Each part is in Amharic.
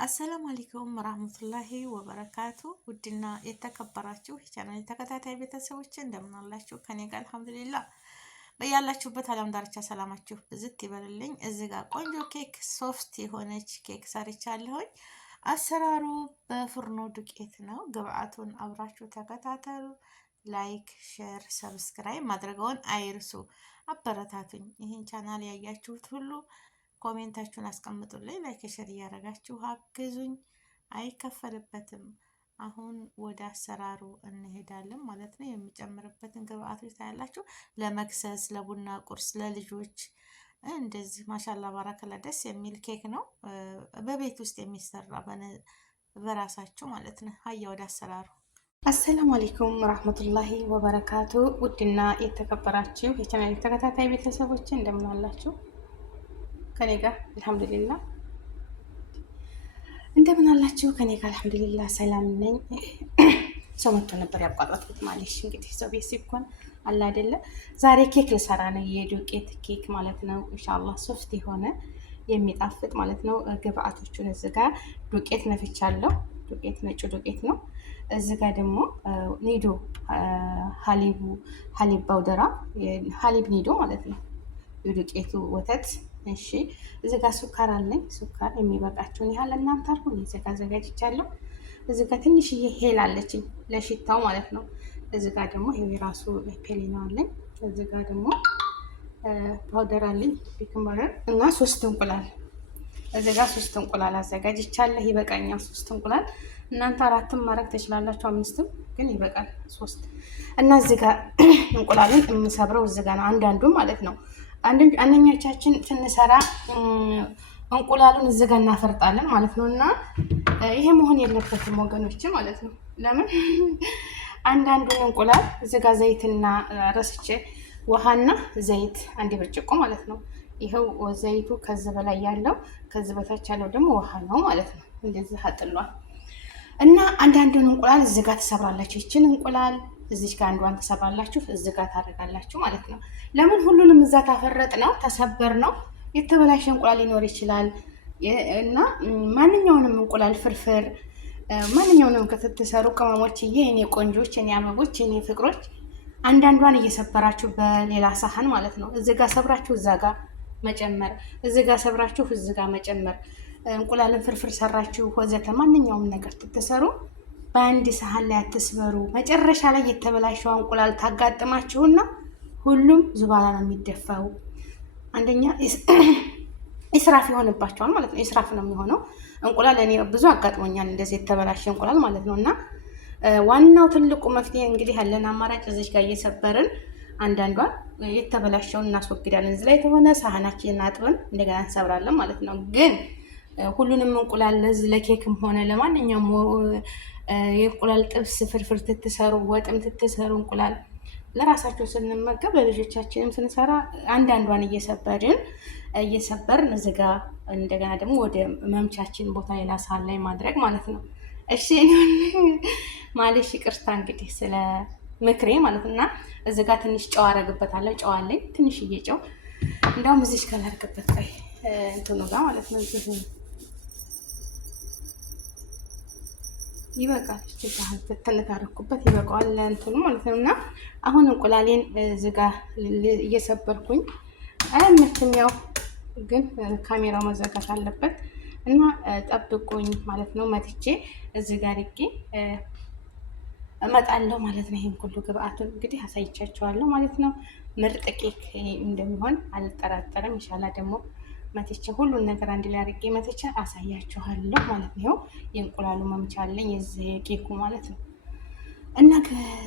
አሰላሙ አለይኩም ወራህመቱላሂ ወበረካቱ። ውድና የተከበራችሁ የቻናሌ ተከታታይ ቤተሰቦች እንደምን አላችሁ? ከኔ ጋር አልሐምዱሊላህ። በያላችሁበት ዓለም ዳርቻ ሰላማችሁ ብዝት ይበልልኝ። እዚህ ጋር ቆንጆ ኬክ ሶፍት የሆነች ኬክ ሰርቻለሁኝ። አሰራሩ በፍርኖ ዱቄት ነው። ግብአቱን አብራችሁ ተከታተሉ። ላይክ፣ ሼር፣ ሰብስክራይብ ማድረገውን አይርሱ። አበረታቱኝ። ይህን ቻናል ያያችሁት ሁሉ ኮሜንታችሁን አስቀምጡልኝ። ላይክ ሸር እያደረጋችሁ አግዙኝ፣ አይከፈልበትም። አሁን ወደ አሰራሩ እንሄዳለን ማለት ነው። የሚጨምርበትን ግብአቶች ታያላችሁ። ለመክሰስ፣ ለቡና ቁርስ፣ ለልጆች እንደዚህ ማሻላ ባረከላ ደስ የሚል ኬክ ነው። በቤት ውስጥ የሚሰራ በራሳችሁ ማለት ነው። ሀያ ወደ አሰራሩ። አሰላሙ አለይኩም ወራህመቱላሂ ወበረካቱ። ውድና የተከበራችሁ የቻናል ተከታታይ ቤተሰቦች እንደምን አላችሁ? ከኔ ጋር አልሐምዱሊላህ። እንደምን አላችሁ? ከኔ ጋር አልሐምዱሊላህ ሰላም ነኝ። ሰው መጥቶ ነበር ያቋረጥኩት ማለሽ። እንግዲህ ሰው ቤት ሲኮን አለ አይደለ። ዛሬ ኬክ ልሰራ ነው፣ የዱቄት ኬክ ማለት ነው። ኢንሻአላህ ሶፍት የሆነ የሚጣፍጥ ማለት ነው። ግብአቶቹን እዚህ ጋር ዱቄት ነፍቻለሁ። ዱቄት ነጭ ዱቄት ነው። እዚህ ጋር ደግሞ ኒዶ ሀሊብ ባውደራ ሀሊብ ኒዶ ማለት ነው። የዱቄቱ ወተት። እሺ እዚህ ጋር ሱካር አለኝ። ሱካር የሚበቃችሁን ያህል እናንተ አርጉ። እዚህ ጋር አዘጋጅቻለሁ። እዚህ ጋር ትንሽዬ ሄል አለችኝ ለሽታው ማለት ነው። እዚህ ጋር ደግሞ ይሄ የራሱ ፔሊና አለኝ። እዚህ ጋር ደግሞ ፓውደር አለኝ ቤኪንግ ፓውደር እና 3 እንቁላል። እዚህ ጋር 3 እንቁላል አዘጋጅቻለሁ። ይበቃኛል 3 እንቁላል። እናንተ 4ም ማድረግ ትችላላችሁ፣ 5ም ግን ይበቃል 3። እና እዚህ ጋር እንቁላልን የምሰብረው እዚህ ጋር ነው፣ አንዳንዱ ማለት ነው። አንደኛቻችን ስንሰራ እንቁላሉን እዚህ ጋር እናፈርጣለን ማለት ነው። እና ይሄ መሆን የለበትም ወገኖች ማለት ነው። ለምን አንዳንዱን እንቁላል እዚህ ጋር ዘይትና ረስቼ ውሃና ዘይት 1 ብርጭቆ ማለት ነው። ይሄው ዘይቱ ከዚህ በላይ ያለው ከዚህ በታች ያለው ደግሞ ውሃ ነው ማለት ነው። እንደዚህ አጥሏል። እና አንዳንዱን እንቁላል እዚህ ጋር ተሰብራላችሁ። ይችን እንቁላል እዚህ ጋር አንዷን ተሰብራላችሁ፣ እዚህ ጋር ታደርጋላችሁ ማለት ነው። ለምን ሁሉንም እዛ ታፈረጥ ነው ተሰበር ነው። የተበላሸ እንቁላል ሊኖር ይችላል። እና ማንኛውንም እንቁላል ፍርፍር፣ ማንኛውንም ከተተሰሩ ቅመሞችዬ፣ የኔ ቆንጆች፣ የኔ አበቦች፣ የኔ ፍቅሮች አንዳንዷን እየሰበራችሁ በሌላ ሳህን ማለት ነው። እዚህ ጋር ሰብራችሁ እዛ ጋር መጨመር፣ እዚህ ጋር ሰብራችሁ እዚህ ጋር መጨመር። እንቁላልን ፍርፍር ሰራችሁ ወዘተ ማንኛውም ነገር ትተሰሩ በአንድ ሳህን ላይ አትስበሩ። መጨረሻ ላይ የተበላሸው እንቁላል ታጋጥማችሁና ሁሉም ዙባላ ነው የሚደፋው። አንደኛ ኢስራፍ ይሆንባቸዋል ማለት ነው። ኢስራፍ ነው የሚሆነው እንቁላል። እኔ ብዙ አጋጥሞኛል እንደዚህ የተበላሸ እንቁላል ማለት ነው። እና ዋናው ትልቁ መፍትሄ እንግዲህ ያለን አማራጭ እዚህ ጋር እየሰበርን አንዳንዷን የተበላሸውን እናስወግዳለን። እዚህ ላይ የተሆነ ሳህናችንን አጥበን እንደገና እንሰብራለን ማለት ነው። ግን ሁሉንም እንቁላል ለኬክም ሆነ ለማንኛውም የእንቁላል ጥብስ ፍርፍር ትትሰሩ፣ ወጥም ትትሰሩ እንቁላል ለራሳቸው ስንመገብ ለልጆቻችንም ስንሰራ አንዳንዷን እየሰበርን እዚህ ጋር እንደገና ደግሞ ወደ መምቻችን ቦታ ሌላ ሳህን ላይ ማድረግ ማለት ነው። እሺ ማለሽ ይቅርታ እንግዲህ ስለ ምክሬ ማለት እና እዚህ ጋር ትንሽ ጨው አረግበታለሁ። ጨው አለኝ ትንሽዬ ጨው። እንደውም እዚህ ጋር ላድርግበት ቆይ እንትኑ ጋር ማለት ነው። እዚህ ይበቃል። እዚህ ጋር ተነታረኩበት ይበቃዋል እንትኑ ማለት ነው። እና አሁን እንቁላሌን እዚህ ጋር እየሰበርኩኝ አይመችም፣ ያው ግን ካሜራው መዘጋት አለበት እና ጠብቁኝ ማለት ነው። መትቼ እዚህ ጋር አድርጌ እመጣለሁ ማለት ነው። ይሄን ሁሉ ግብአቱን እንግዲህ አሳይቻችኋለሁ ማለት ነው። ምርጥ ኬክ እንደሚሆን አልጠራጠርም። ኢንሻአላህ ደግሞ መትቼ ሁሉን ነገር አንድ ላይ አድርጌ መትቼ አሳያችኋለሁ ማለት ነው። የእንቁላሉ መምቻ አለኝ የዚህ ኬኩ ማለት ነው። እና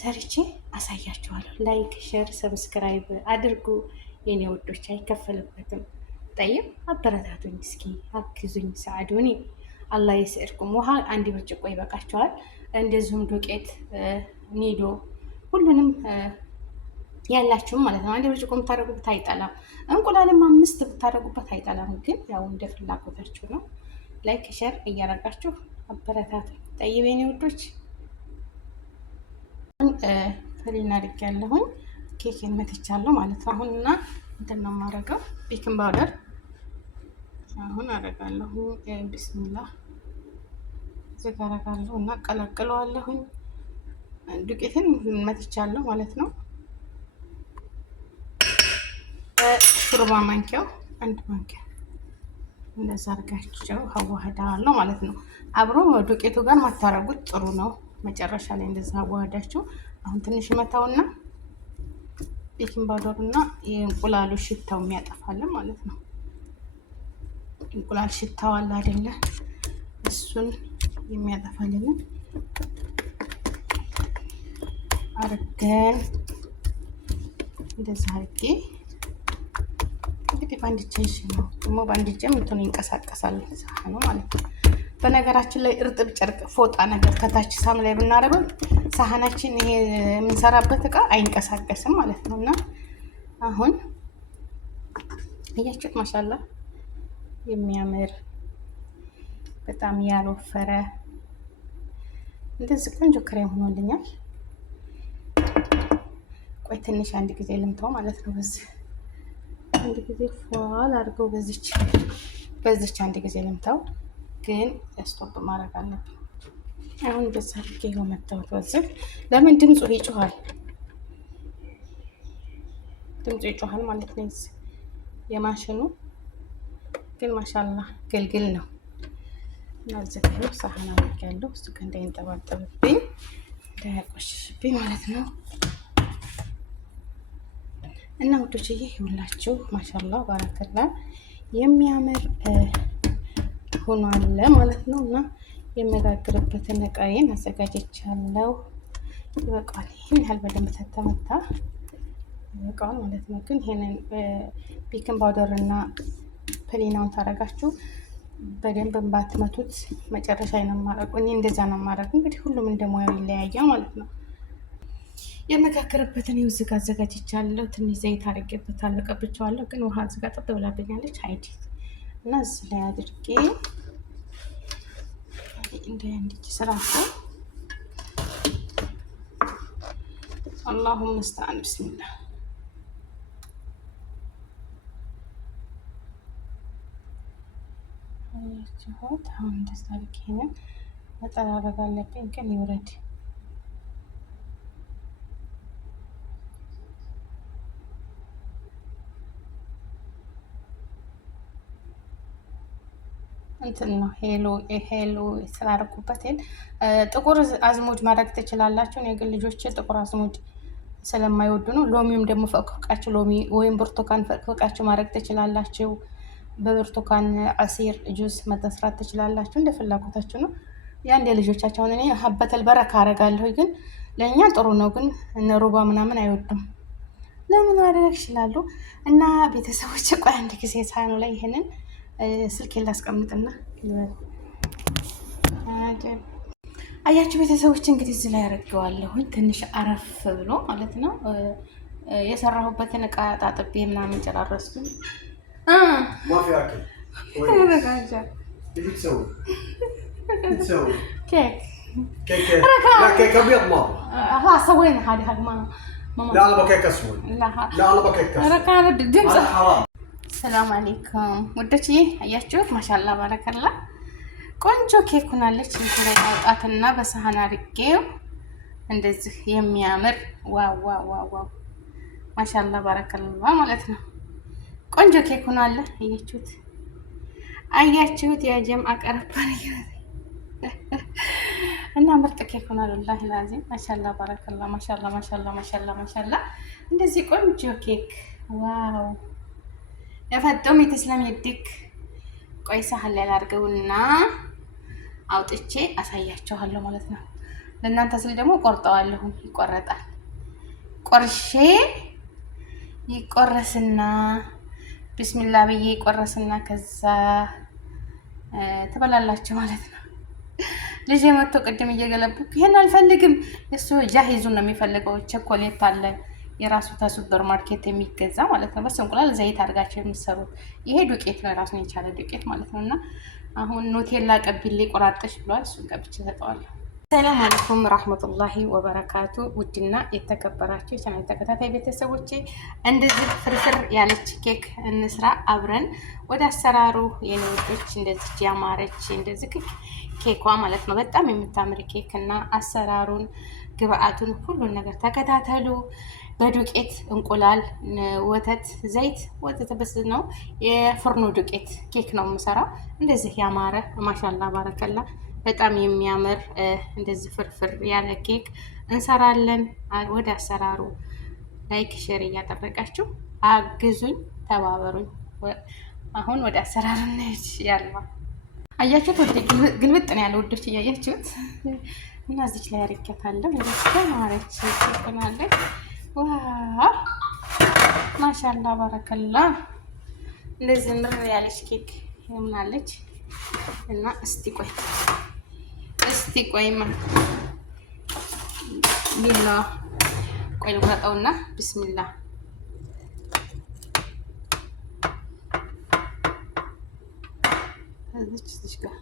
ሰርቼ አሳያችኋለሁ። ላይክ፣ ሼር፣ ሰብስክራይብ አድርጉ የኔ ውዶች፣ አይከፈልበትም። ጠይብ አበረታቱኝ፣ እስኪ አግዙኝ፣ ሰዓዱኒ። አላህ ይስዕርኩም። ውሃ 1 ብርጭቆ ይበቃችኋል። እንደዚሁም ዱቄት ኒዶ ሁሉንም ያላችሁም ማለት ነው። 1 ብርጭቆ የምታደርጉበት አይጠላም። እንቁላልም 5 ብታደርጉበት አይጠላም። ግን ያው እንደ ፍላጎታችሁ ነው። ላይክ ሼር እያደረጋችሁ አበረታቱ። ጠይብ የኔ ውዶች ፈሊና አድርጌያለሁኝ። ኬክን መትቻለሁ ማለት ነው። አሁንና እንትን ነው የማደርገው ቤኪንግ ፓውደር አሁን አደርጋለሁ። ቢስሚላህ እዚህ ጋር አደርጋለሁ እና ቀላቅለዋለሁኝ። ዱቄትን መትቻለሁ ማለት ነው። ሹርባ ማንኪያው 1 ማንኪያ እንደዛ አድርጋችሁ አዋህዳለሁ ማለት ነው። አብሮ ዱቄቱ ጋር ማታረጉት ጥሩ ነው። መጨረሻ ላይ እንደዛ አዋህዳችሁ አሁን ትንሽ መታውና ቤኪንግ ፓውደር እና የእንቁላሉ ሽታው የሚያጠፋልን ማለት ነው። እንቁላል ሽታው አለ አይደለ? እሱን የሚያጠፋልን አርገን እንደዛ አርጌ እንግዲህ ባንድ እጄ ነው ደግሞ ባንድ እጄ እንትኑ ይንቀሳቀሳል ሳህኑ ማለት ነው። በነገራችን ላይ እርጥብ ጨርቅ ፎጣ ነገር ከታች ሳም ላይ ብናረገው ሳህናችን ይሄ የምንሰራበት እቃ አይንቀሳቀስም ማለት ነው። እና አሁን እያችሁት ማሻላ የሚያምር በጣም ያልወፈረ እንደዚህ ቆንጆ ክሬም ሆኖልኛል። ቆይ ትንሽ አንድ ጊዜ ልምታው ማለት ነው። በዚህ አንድ ጊዜ ፏል አድርገው በዚች አንድ ጊዜ ልምታው፣ ግን ስቶፕ ማድረግ አለብኝ። አሁን በዛ አድርጌ ነው መታወት። በዚህ ለምን ድምፁ ይጮሃል? ድምፁ ይጮሃል ማለት ነው የማሽኑ። ግን ማሻላ ግልግል ነው። እናዘጋጀው ሳህን አድርጌያለሁ። እሱ ጋር እንዳይንጠባጠብብኝ እንዳያቆሽሽብኝ ማለት ነው። እና ውዶችዬ ይኸውላችሁ ማሻላ ባረከላ የሚያምር ሆኗል ማለት ነው። እና የመጋግርበትን እቃዬን አዘጋጀቻለሁ። ይበቃል። ይሄን ያህል በደንብ ተተመታ ይበቃል ማለት ነው። ግን ይሄንን ቤኪንግ ፓውደር እና ፕሊናውን ታረጋችሁ በደንብ ባትመቱት መጨረሻ ነው የማደርገው። እኔ እንደዛ ነው የማደርገው። እንግዲህ ሁሉም እንደሙያው ይለያያል ማለት ነው። የመጋገርበትን ይኸው እዚህ ጋር አዘጋጅቻለሁ። ትንሽ ዘይት አድርጌበታለሁ፣ ቀብቼዋለሁ። ግን ውሃ እዚህ ጋር ጠብ ብላብኛለች አይዲ እና እዚህ ላይ አድርጌ እንደ እንዲች ስራሱ አላሁም መስተዓን ብስሚላህ አያችሁት። አሁን እንደዛ አድርጌ ነው መጠራረግ አለብኝ፣ ግን ይውረድ እንትን ነው ሄሎ ስላደረኩበት ጥቁር አዝሙድ ማድረግ ትችላላችሁ። እኔ ግን ልጆቼ ጥቁር አዝሙድ ስለማይወዱ ነው። ሎሚም ደግሞ ፈቅፍቃችሁ ሎሚ ወይም ብርቱካን ፈቅፍቃችሁ ማድረግ ትችላላችሁ። በብርቱካን አሲር ጁስ መስራት ትችላላችሁ። እንደ ፍላጎታችሁ ነው። ያ እንደ ልጆቻቸው እኔ ሀበተል በረካ አደርጋለሁ። ግን ለእኛ ጥሩ ነው። ግን እነ ሩባ ምናምን አይወዱም። ለምን ማድረግ ይችላሉ። እና ቤተሰቦች ቆይ አንድ ጊዜ ሳህኑ ላይ ይሄንን ስልኬን ላስቀምጥና አያችሁ ቤተሰቦች፣ እንግዲህ እዚህ ላይ አደርገዋለሁኝ ትንሽ አረፍ ብሎ ማለት ነው። የሰራሁበትን እቃ ጣጥቤ ምናምን ጨራረስኩኝ። كيك ابيض ما ها سوينا هذه ما لا انا بكيك اسود لا انا بكيك اسود ሰላም አለይኩም ወደቺ አያችሁት ማሻአላ ባረከላ ቆንጆ ኬክ ሆናለች። እንትን ላይ አውጣትና በሳህን አድርጌው እንደዚህ የሚያምር ዋው ዋው ዋው ማሻአላ ባረከላ ማለት ነው። ቆንጆ ኬክ ሆናለ። አያችሁት ያ ጀምዓ ቀረባን እና ምርጥ ኬክ ሆናል። ወላሂ ላዚም ማሻአላ ባረከላ ማሻአላ ማሻአላ ማሻአላ ማሻአላ እንደዚህ ቆንጆ ኬክ ዋው የፈጠም የተስለም ይድክ። ቆይ ሳህን ላይ አድርገውና አውጥቼ አሳያችኋለሁ ማለት ነው። ለእናንተ ስል ደግሞ ቆርጠዋለሁ። ይቆረጣል። ቆርሼ ይቆረስና ቢስሚላህ ብዬ ይቆረስና ከዛ ትበላላችሁ ማለት ነው። ልጅ መጥቶ ቅድም እየገለብኩ ይሄን አልፈልግም እሱ ጃሂዙን ነው የሚፈልገው። ቸኮሌት አለ የራሱ ከሱፐር ማርኬት የሚገዛ ማለት ነው። በስ እንቁላል ዘይት አድርጋችሁ የምትሰሩት ይሄ ዱቄት ነው፣ ራሱን የቻለ ዱቄት ማለት ነው። እና አሁን ኑቴላ ቀቢሌ ቆራጠሽ ብሏል። እሱን ቀብቼ ሰጠዋለሁ። ሰላም አለይኩም ረህመቱላሂ ወበረካቱ። ውድና የተከበራችሁ የቻናል ተከታታይ ቤተሰቦቼ እንደዚህ ፍርፍር ያለች ኬክ እንስራ አብረን። ወደ አሰራሩ የኔ ውዶች፣ እንደዚህ ያማረች እንደዚህ ኬኳ ማለት ነው። በጣም የምታምር ኬክ እና አሰራሩን ግብአቱን ሁሉን ነገር ተከታተሉ። በዱቄት እንቁላል፣ ወተት፣ ዘይት ወተት በስ ነው። የፍርኖ ዱቄት ኬክ ነው የምሰራው። እንደዚህ ያማረ ማሻላ ባረከላ በጣም የሚያምር እንደዚህ ፍርፍር ያለ ኬክ እንሰራለን። ወደ አሰራሩ ላይክ ሼር እያደረጋችሁ አግዙኝ፣ ተባበሩኝ። አሁን ወደ አሰራሩ እንሂድ። ያለው አያችሁት፣ ወደ ግልብጥ ነው ያለው ውዶች፣ እያያችሁት እና እዚች ላይ አርኬታለሁ። ወደ ማረች ትቆናለች። ዋው ማሻአላ ባረከላ። እንደዚህ ምር ያለች ኬክ ይሆናለች። እና እስቲ ቆይማ ቢላ ቆይ ልቁረጠውና ብስሚላ እዚች ጋር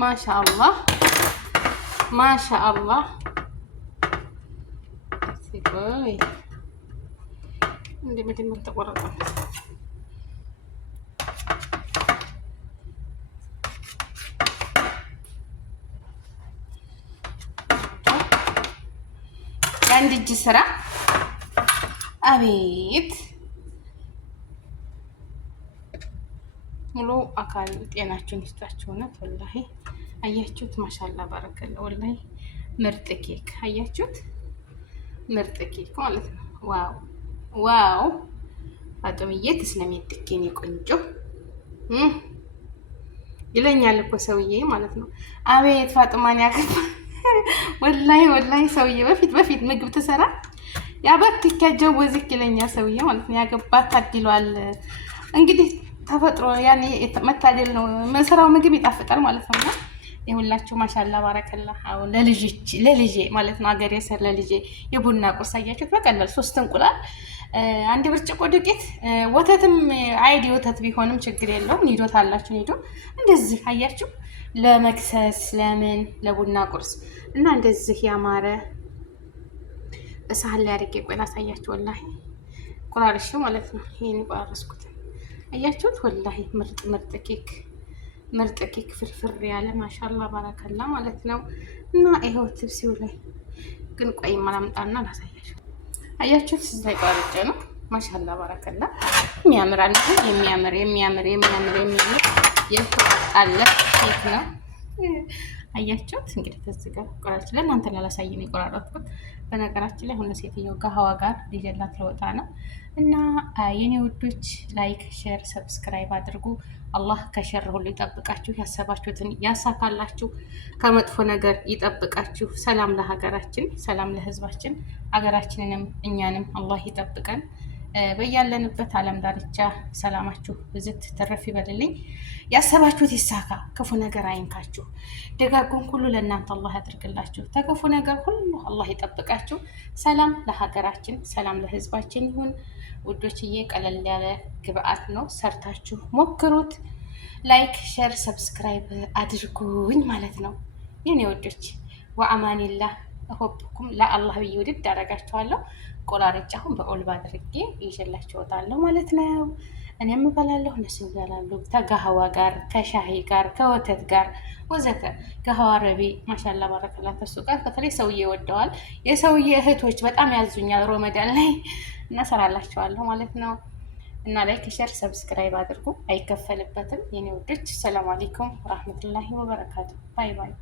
ማሻአላህ ማሻአላህ። ሲቆይ እንደ መጀመር ተቆረጠ። የአንድ እጅ ስራ አቤት! ሙሉ አካል ጤናችሁን ይስጣችሁ። እውነት ወላሂ አያችሁት? ማሻላ ባረከላ። ወላሂ ምርጥ ኬክ አያችሁት? ምርጥ ኬክ ማለት ነው። ዋው ዋው! ፋጡምዬ ተስለሚ ድኬኔ ቆንጆ ይለኛል እኮ ሰውዬ ማለት ነው። አቤት ፋጡማን ያገባ ወላሂ ሰውዬ በፊት ምግብ ትሰራ ያበክክ ያጀወዝክ ይለኛል ሰውዬ ማለት ነው። ያገባት ታድሏል እንግዲህ ተፈጥሮ ያኔ መታደል ነው። መስራው ምግብ ይጣፍጣል ማለት ነው። የሁላችሁ ማሻላ ባረከላ። አሁን ለልጄ ማለት ነው አገሬ ሰር ለልጄ የቡና ቁርስ አያችሁት። በቀላል 3 እንቁላል፣ 1 ብርጭቆ ዱቄት፣ ወተትም አይዲ ወተት ቢሆንም ችግር የለውም። ኒዶ ታላችሁ ኒዶ እንደዚህ አያችሁ። ለመክሰስ ለምን ለቡና ቁርስ እና እንደዚህ ያማረ ሳህን ላይ አድርጌ ቆይ ላሳያችሁ። ወላሂ ቁራርሽ ማለት ነው። ይሄን ቆራረስኩት አያችሁት? ወላሂ ምርጥ ኬክ ፍርፍር ያለ ማሻላ ባረከላ ማለት ነው። እና ይሄው ትብሲው ላይ ግን ቆይ ማላምጣና ላሳያችሁ። አያችሁት? እዚህ ላይ ቆርጬ ነው። ማሻላ ባረከላ የሚያምር የተዋጣለ ኬክ ነው። አያችሁት? እንግዲህ ከዚህ ጋር ቆራጭ ለእናንተ ላላሳይ ነው የቆራረጥኩት። በነገራችን ላይ ሆነ ሴትዮ ከሀዋ ጋር ሊጀላት ለወጣ ነው። እና የኔ ውዶች ላይክ፣ ሼር፣ ሰብስክራይብ አድርጉ። አላህ ከሸር ሁሉ ይጠብቃችሁ፣ ያሰባችሁትን ያሳካላችሁ፣ ከመጥፎ ነገር ይጠብቃችሁ። ሰላም ለሀገራችን፣ ሰላም ለሕዝባችን፣ ሀገራችንንም እኛንም አላህ ይጠብቀን። በያለንበት ዓለም ዳርቻ ሰላማችሁ ብዝት ትረፍ ይበልልኝ። ያሰባችሁት ይሳካ፣ ክፉ ነገር አይንካችሁ። ደጋጉን ሁሉ ለእናንተ አላህ ያድርግላችሁ። ተክፉ ነገር ሁሉ አላህ ይጠብቃችሁ። ሰላም ለሀገራችን፣ ሰላም ለሕዝባችን ይሁን። ውዶችዬ ቀለል ያለ ግብአት ነው፣ ሰርታችሁ ሞክሩት። ላይክ፣ ሼር፣ ሰብስክራይብ አድርጉኝ ማለት ነው የኔ ውዶች። ወአማኒላህ ሆብኩም ለአላህ ብዬ ውድድ አደርጋችኋለሁ። ቆራርጬ አሁን በኦልባ አድርጌ ይዤላችሁ እወጣለሁ ማለት ነው። እኔም እበላለሁ፣ እነሱ ይበላሉ። ከጋህዋ ጋር፣ ከሻሂ ጋር፣ ከወተት ጋር ወዘተ። ጋህዋ ረቢ ማሻላ ባረከላ። ተሱ ጋር በተለይ ሰውዬ ወደዋል። የሰውዬ እህቶች በጣም ያዙኛል ሮመዳን ላይ እና ሰራላችኋለሁ ማለት ነው። እና ላይክ ሼር ሰብስክራይብ አድርጉ፣ አይከፈልበትም የኔ ውዶች። ሰላም አለይኩም ወራህመቱላሂ ወበረካቱ። ባይ ባይ።